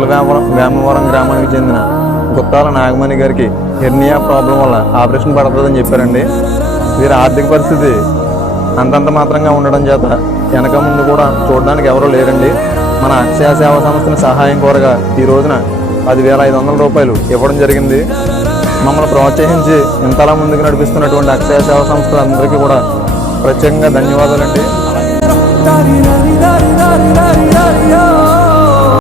కొట్ల వేమవరం గ్రామానికి చెందిన గుత్తాల నాగమణి గారికి హెర్నియా ప్రాబ్లం వల్ల ఆపరేషన్ పడుతుందని చెప్పారండి. వీరి ఆర్థిక పరిస్థితి అంతంత మాత్రంగా ఉండడం చేత వెనక ముందు కూడా చూడడానికి ఎవరూ లేరండి. మన అక్షయ సేవా సంస్థని సహాయం కోరగా ఈ రోజున 10,500 రూపాయలు ఇవ్వడం జరిగింది. మమ్మల్ని ప్రోత్సహించి ఇంతలా ముందుకు నడిపిస్తున్నటువంటి అక్షయ సేవా సంస్థలందరికీ కూడా ప్రత్యేకంగా ధన్యవాదాలండి.